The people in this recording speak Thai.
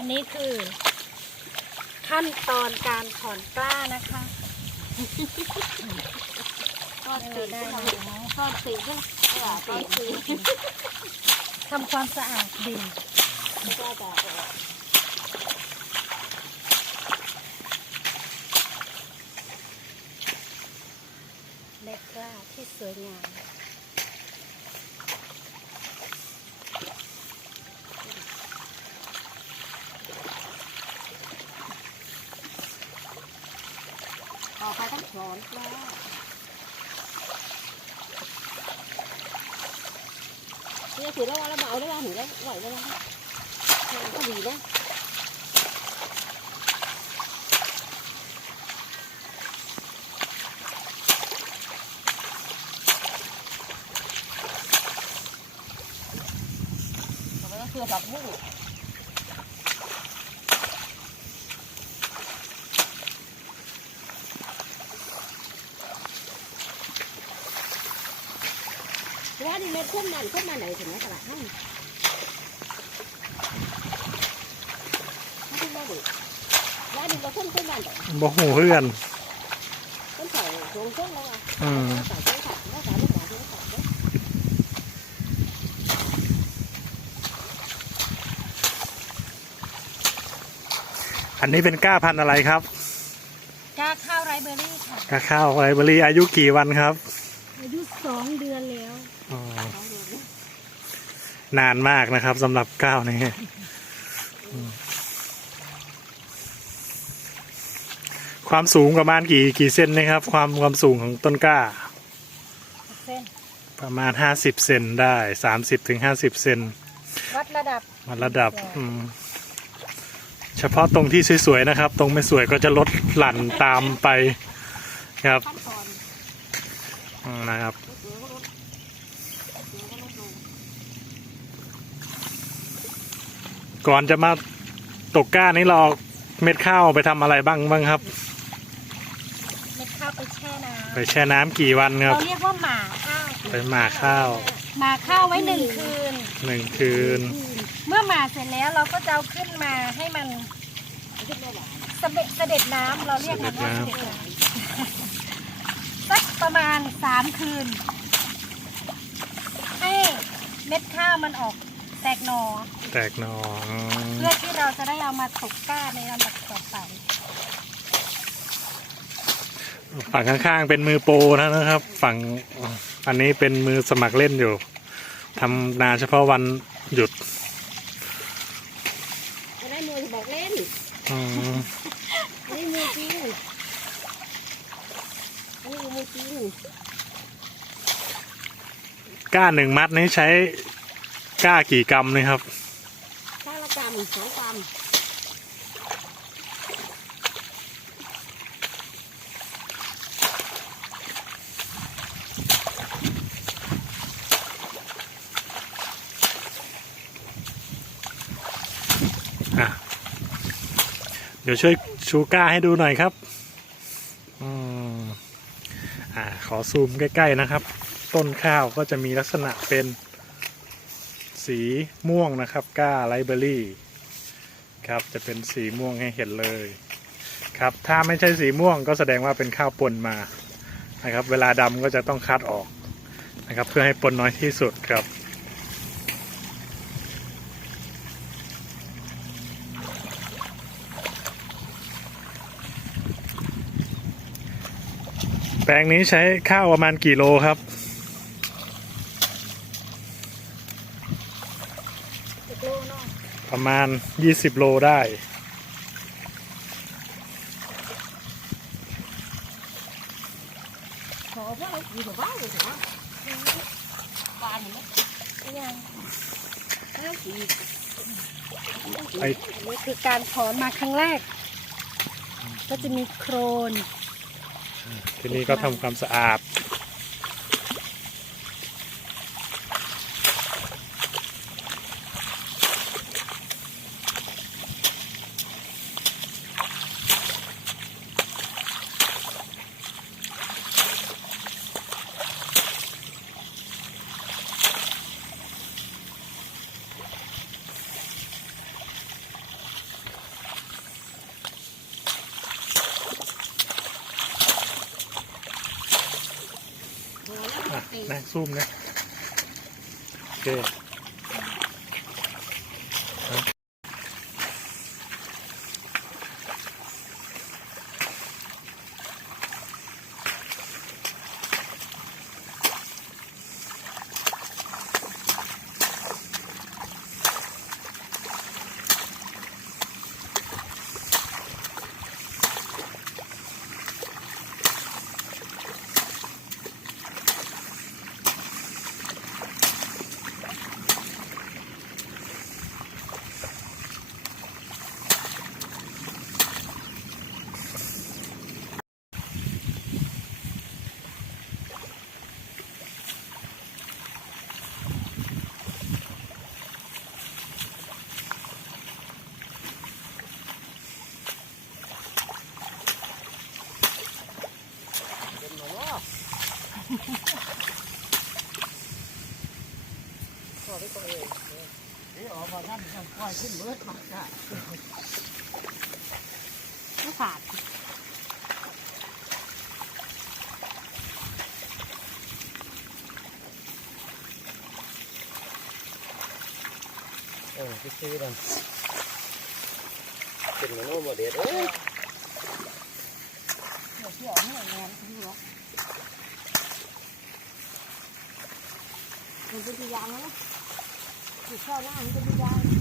อันนี้คือ ขั้นตอนการถอนกล้านะคะก็สีได้นะก็สีก็ก็สีทำความสะอาดดินก็จะเม็ดกล้าที่สวยงาม ต่ อไปต้อนกล้าเนี่ยถือแล้วว่าเราเอาได้ว่าถือแล้ไหวแล้วนะก็ดีนะต่อไปก็คือผักบุ้ง ว่าดิเม็ดขึ้นมันขึ้นมาไหนถึงตลาดนั่นไม่ได้ดิว่าดิเราขึ้นขึ้นมันแต่บ่หูเพื่อนต้นใส่ทงเครื่องแล้วอะอืมใส่เครื่องขัดแล้วใส่ไม่ใส่เครื่องขัดด้วยอันนี้เป็นก้าพันธุ์อะไรครับกล้าข้าวไรเบอร์รี่ค่ะก้าข้าวไรเบอรี่อายุกี่วันครับ อายุสองเดือนแล้ว อ๋อ เอาเลยนะ นานมากนะครับสำหรับก้าวนี้อืมความสูงประมาณกี่กี่เซนนะครับ ความความสูงของต้นกล้าเส้นประมาณห้าสิบเซนได้สามสิบถึงห้าสิบเซนวัดระดับมาระดับอืมเฉพาะตรงที่สวยๆนะครับ ตรงไม่สวยก็จะลดหลั่นตามไปครับขั้นตอนอืมนะครับ ก็คือก็ลดก็คือก็ลดลงก่อนจะมาตกก้านี้เราเอาเม็ดข้าวไปทำอะไรบ้างบ้างครับ เม็ดข้าวไปแช่น้ไปแช่น้ำกี่วันำครับ เราเรียกว่าหมาข้าวไปหมาข้าวหมาข้าวไว้หนึ่งคืน หนึ่งคืน เมื่อหมาเสร็จแล้วเราก็จะเอาขึ้นมาให้มันขึ้นได้หลายเสด็จเสด็จน้ำเราเรียกมันว่าเสด็จน้ำสักประมาณสามคืน ให้เม็ดข้าวมันออก แตกหนอแตกหนออืมเพื่อที่เราจะได้เอามาตกก้าในลำดับต่อไปฝั่งข้างๆเป็นมือโปรนะครับ ฝั่งอันนี้เป็นมือสมัครเล่นอยู่ทำนาเฉพาะวันหยุดอันนี้มือบอกเล่นอืมอันนี้มือจริงอันนี้มือจริงก้าหนึ่งมัดนี้ใช้ ก้ากี่กรัมนี่ครับข้างละกรัมสองกรัมอะเดี๋ยวช่วยชูก้าให้ดูหน่อยครับอืมอ่าขอซูมใกล้ ๆ นะครับ ต้นข้าวก็จะมีลักษณะเป็น สีม่วงนะครับก้าไลเบอรี่ครับจะเป็นสีม่วงให้เห็นเลยครับถ้าไม่ใช่สีม่วงก็แสดงว่าเป็นข้าวปนมานะครับ เวลาดำก็จะต้องคัดออกนะครับ เพื่อให้ปนน้อยที่สุดครับแปลงนี้ใช้ข้าวประมาณกี่โลครับ อีกโลเนาะ ประมาณ 20 โลได้ขอพวกเราอยู่แบบว่าเลยเหรอปานนี่ยังไม่สีไอ้ นี่คือการถอนมาครั้งแรก ก็จะมีโครน ทีนี้ก็ทำความสะอาด นะซูมนะโอเค ไม่ขาดเออซื้อๆกันเป็นโน่โมเดลเอ้ยเดี๋ยวเที่ยวไม่งานดูหรอกมันเป็นยางนะ ถูกเข้าหน้